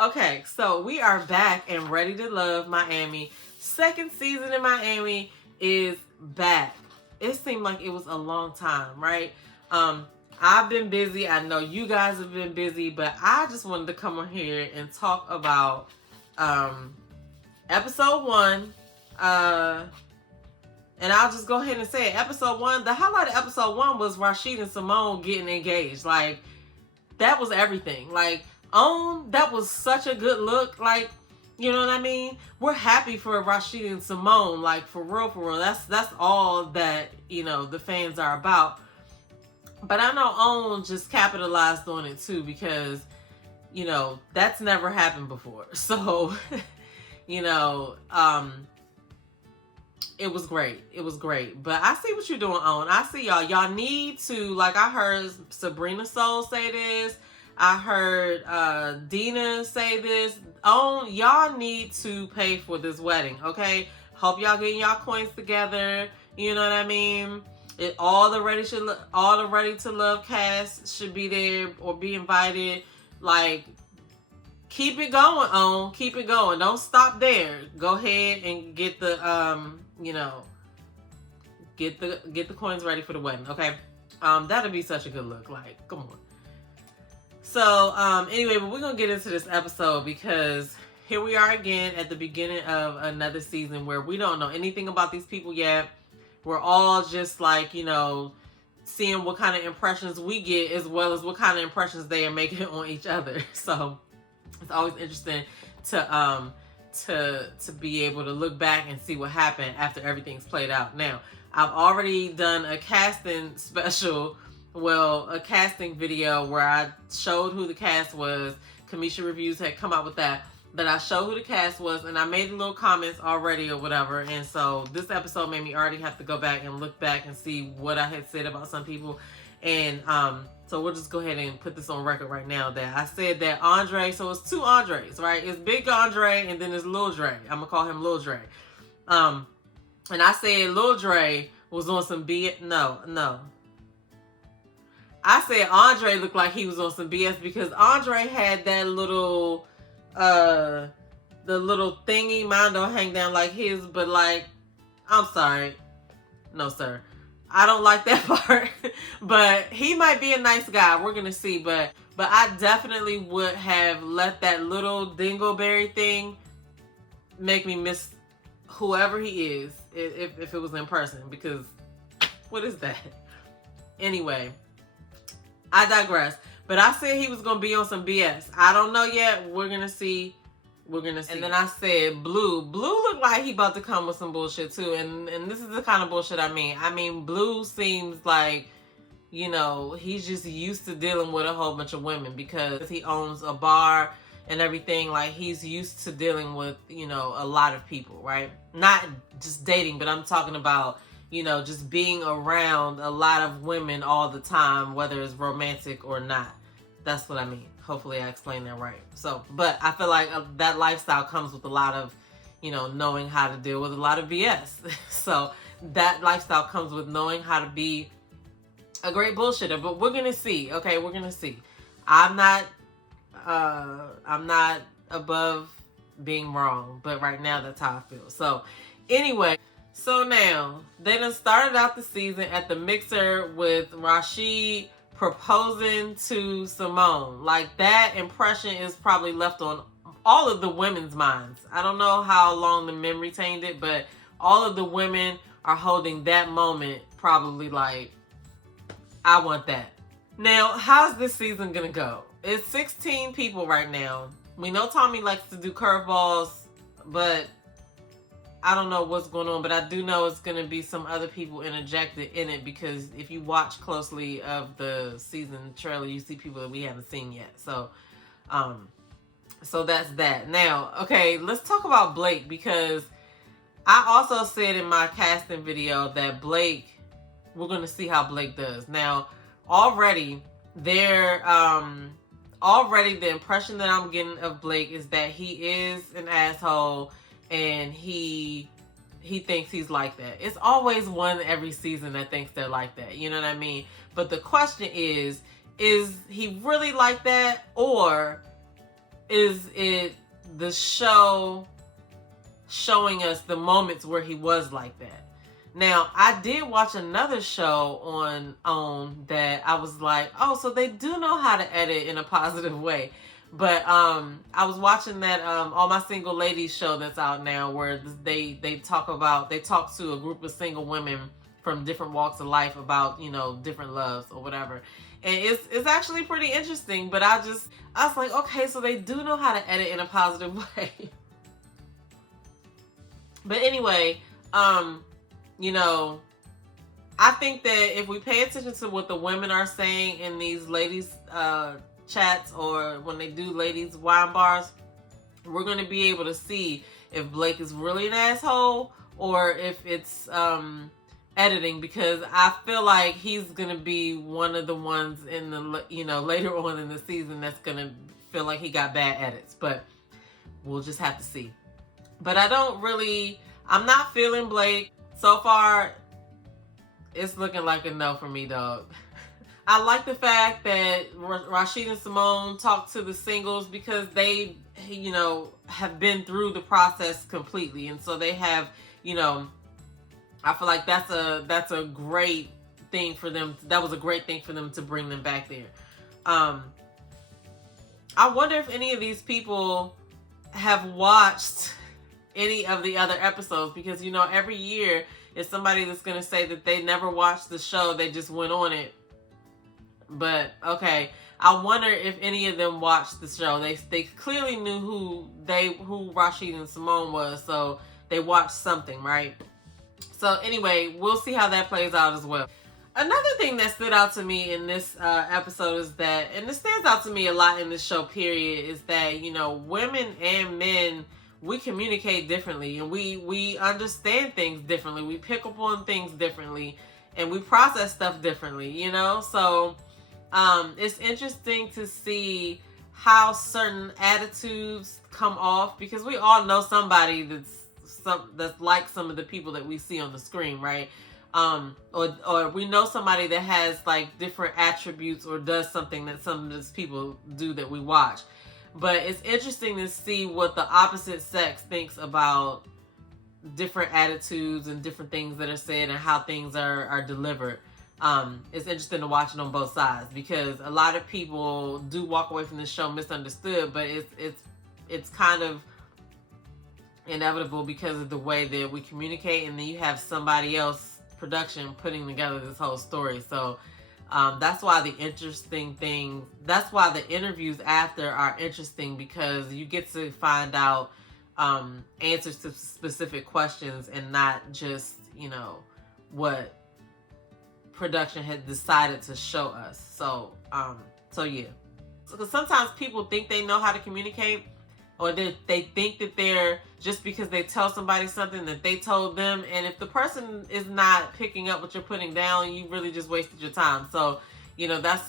Okay, so we are back and ready to love Miami. Second season in Miami is back. It seemed like it was a long time, right? Um, I've been busy. I know you guys have been busy, but I just wanted to come on here and talk about um, episode one. And I'll just go ahead and say it. Episode one, the highlight of episode one was Rashid and Simone getting engaged. Like, that was everything. Like, that was such a good look. Like, you know what I mean? We're happy for Rashid and Simone. Like, for real, for real. That's all that, the fans are about. But I know OWN just capitalized on it too, because, that's never happened before. So, it was great. It was great. But I see what you're doing, OWN. I see y'all. Y'all need to, like, I heard Sabrina Soul say this. I heard Dina say this. OWN, y'all need to pay for this wedding, okay? Hope y'all getting y'all coins together. You know what I mean? All the Ready to Love cast should be there or be invited. Like, keep it going, OWN. Keep it going. Don't stop there. Go ahead and get the get the coins ready for the wedding, okay? That'll be such a good look. Like, come on. So, anyway, but we're gonna get into this episode because here we are again at the beginning of another season where we don't know anything about these people yet. We're all just like, seeing what kind of impressions we get as well as what kind of impressions they are making on each other. So it's always interesting to be able to look back and see what happened after everything's played out. Now, I've already done a casting special, a casting video where I showed who the cast was. Kamisha Reviews had come out with that. But I showed who the cast was, and I made little comments already or whatever. And so this episode made me already have to go back and look back and see what I had said about some people. And so we'll just go ahead and put this on record right now that I said that Andre, so it's two Andres, right? It's Big Andre and then it's Lil Dre. I'm going to call him Lil Dre. And I said Lil Dre was on some no. I said Andre looked like he was on some BS because Andre had that little... the little thingy. Mine don't hang down like his, but like, I'm sorry, no sir, I don't like that part. But he might be a nice guy, we're gonna see. But I definitely would have let that little dingleberry thing make me miss whoever he is if it was in person, because what is that? Anyway, I digress. But I said he was going to be on some BS. I don't know yet. We're going to see. We're going to see. And then I said Blue. Blue looked like he about to come with some bullshit too. And this is the kind of bullshit I mean. I mean, Blue seems like, he's just used to dealing with a whole bunch of women because he owns a bar and everything. Like, he's used to dealing with, a lot of people, right? Not just dating, but I'm talking about, just being around a lot of women all the time, whether it's romantic or not. That's what I mean. Hopefully I explained that right. So, but I feel like that lifestyle comes with a lot of, knowing how to deal with a lot of BS. So that lifestyle comes with knowing how to be a great bullshitter. But we're going to see. Okay, we're going to see. I'm not above being wrong, but right now that's how I feel. So anyway, so now, they done started out the season at the mixer with Rashid proposing to Simone. Like, that impression is probably left on all of the women's minds. I don't know how long the men retained it, but all of the women are holding that moment probably like, I want that. Now, how's this season gonna go? It's 16 people right now. We know Tommy likes to do curveballs, but I don't know what's going on, but I do know it's going to be some other people interjected in it because if you watch closely of the season trailer, you see people that we haven't seen yet. So, so that's that. Now, okay, let's talk about Blake because I also said in my casting video that Blake, we're going to see how Blake does. Now, already the impression that I'm getting of Blake is that he is an asshole. And he thinks he's like that. It's always one every season that thinks they're like that. You know what I mean? But the question is he really like that? Or is it the show showing us the moments where he was like that. Now, I did watch another show on that I was like, oh, so they do know how to edit in a positive way. But I was watching that All My Single Ladies show that's out now, where they talk to a group of single women from different walks of life about, you know, different loves or whatever. And it's actually pretty interesting, but I was like, okay, so they do know how to edit in a positive way. But anyway, you know, I think that if we pay attention to what the women are saying in these ladies chats, or when they do ladies wine bars, we're going to be able to see if Blake is really an asshole or if it's editing, because I feel like he's going to be one of the ones in the, you know, later on in the season that's going to feel like he got bad edits. But we'll just have to see. But I'm not feeling Blake. So far, it's looking like a no for me, dog. I like the fact that Rashid and Simone talked to the singles, because they, you know, have been through the process completely. And so they have, you know, I feel like that's a great thing for them. That was a great thing for them to bring them back there. I wonder if any of these people have watched any of the other episodes, because, you know, every year it's somebody that's going to say that they never watched the show, they just went on it. But okay, I wonder if any of them watched the show. They clearly knew who Rashid and Simone was, so they watched something, right? So anyway, we'll see how that plays out as well. Another thing that stood out to me in this episode is that, and this stands out to me a lot in this show period, is that, you know, women and men, we communicate differently, and we understand things differently. We pick up on things differently, and we process stuff differently, you know? So it's interesting to see how certain attitudes come off, because we all know somebody that's like some of the people that we see on the screen, right? Or we know somebody that has like different attributes or does something that some of these people do that we watch. But it's interesting to see what the opposite sex thinks about different attitudes and different things that are said and how things are delivered. It's interesting to watch it on both sides, because a lot of people do walk away from this show misunderstood, but it's kind of inevitable because of the way that we communicate, and then you have somebody else, production, putting together this whole story. So that's why the interviews after are interesting, because you get to find out answers to specific questions and not just, you know, what production had decided to show us. So yeah. Because sometimes people think they know how to communicate, or they think that they're, just because they tell somebody something that they told them, and if the person is not picking up what you're putting down, you really just wasted your time. So, you know, that's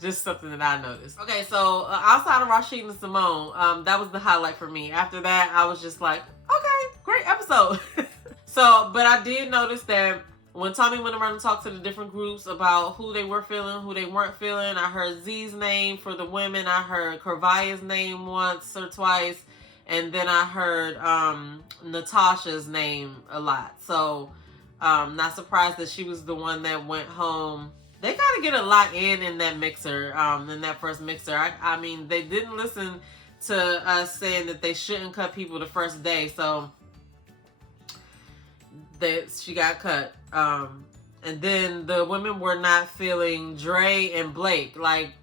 just something that I noticed. Okay, so outside of Rashid and Simone, that was the highlight for me. After that, I was just like, okay, great episode. So, but I did notice that when Tommy went around and talked to the different groups about who they were feeling, who they weren't feeling, I heard Z's name for the women. I heard Kervaya's name once or twice. And then I heard Natasha's name a lot. So, not surprised that she was the one that went home. They got to get a lot in that mixer, in that first mixer. I mean, they didn't listen to us saying that they shouldn't cut people the first day. So, she got cut. And then the women were not feeling Dre and Blake. Like,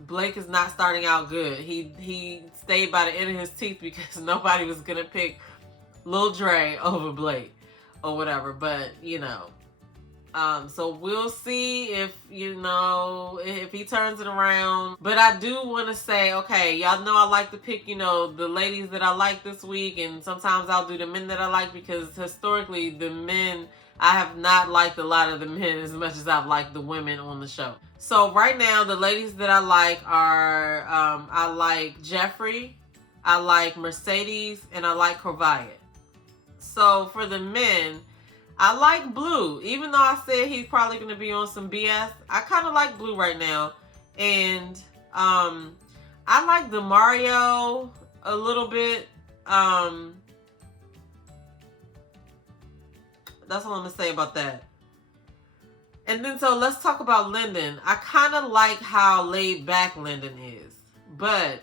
Blake is not starting out good. He stayed by the end of his teeth because nobody was gonna pick Lil Dre over Blake or whatever. But you know, so we'll see if, you know, if he turns it around. But I do want to say, okay, y'all know I like to pick, you know, the ladies that I like this week, and sometimes I'll do the men that I like, because historically the men, I have not liked a lot of the men as much as I've liked the women on the show. So right now, the ladies that I like are, I like Jeffrey, I like Mercedes, and I like Kervaya. So for the men, I like Blue. Even though I said he's probably going to be on some BS, I kind of like Blue right now. And I like Demario a little bit. That's all I'm gonna say about that. And then so let's talk about Lyndon. I kind of like how laid back Lyndon is, but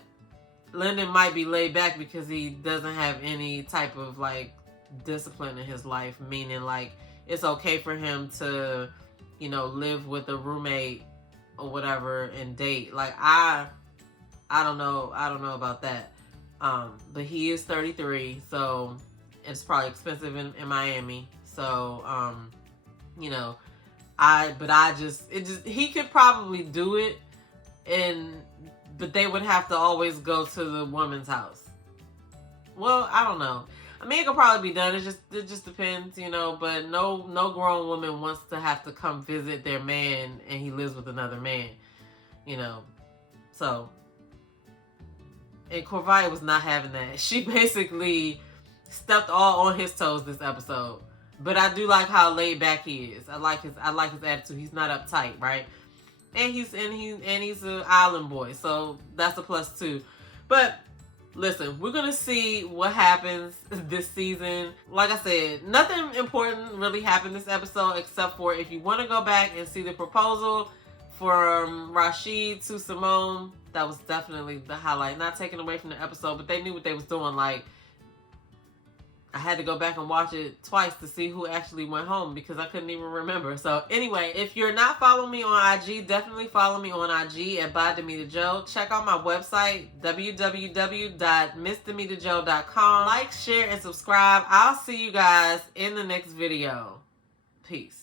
Lyndon might be laid back because he doesn't have any type of like discipline in his life, meaning like it's okay for him to, you know, live with a roommate or whatever and date. Like I don't know about that. But he is 33, so it's probably expensive in Miami. So you know, he could probably do it, but they would have to always go to the woman's house. Well, I don't know. I mean, it could probably be done. It just depends, you know. But no grown woman wants to have to come visit their man and he lives with another man, you know. So, and Corvaya was not having that. She basically stepped all on his toes this episode. But I do like how laid back he is. I like his attitude. He's not uptight, right? And he's an island boy, so that's a plus too. But listen, we're gonna see what happens this season. Like I said, nothing important really happened this episode except for if you want to go back and see the proposal from Rashid to Simone, that was definitely the highlight. Not taken away from the episode, but they knew what they was doing. Like, I had to go back and watch it twice to see who actually went home because I couldn't even remember. So anyway, if you're not following me on IG, definitely follow me on IG at bydamitajo. Check out my website, www.msdamitajo.com. Like, share, and subscribe. I'll see you guys in the next video. Peace.